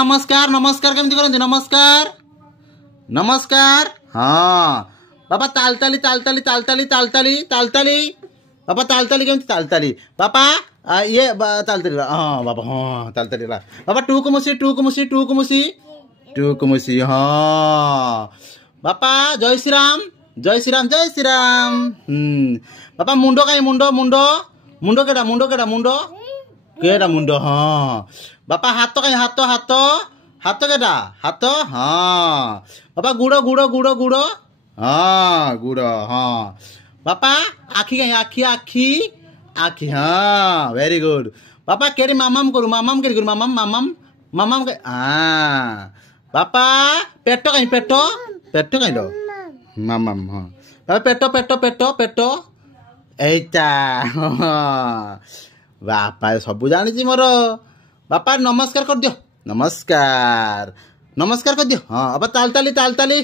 नमस्कार नमस्कार केमती करते नमस्कार नमस्कार हाँ बापा तालताली तालताली तालताली तालताली तालताली बापा तालताली केमती तालताली बापा ये तालताली हाँ बापा हाँ तालताली बापा टूकुमुसी टूकुमुसी टूकुमुसी टूकुमुसी हाँ बापा जय श्री राम जय श्री राम जय श्री राम बापा मुंडो कहीं मुंडो मुंडो मुंडो केटा मुंडो केटा मुंडो केटा मुंडो हाँ बापा हाथ कहीं हाथ हाथ हाथ केटा हाथ हाँ बापा गुड़ो गुड़ो गुड़ो गुड़ो हाँ गुड़ो हाँ बापा आखी कहीं आखी आखी आखी हाँ वेरी गुड बापा केड़ी मामाम करू मामाम केड़ी करू मामाम मामाम मामाम के हाँ बापा पेटो कहीं पेटो पेटो कहीं दो मामाम हाँ बापा पेटो पेटो पेटो पेटो एटा बापा सब जानी मोर बापा नमस्कार कर दियो नमस्कार नमस्कार कर दियो हाँ अब तालताली तालताली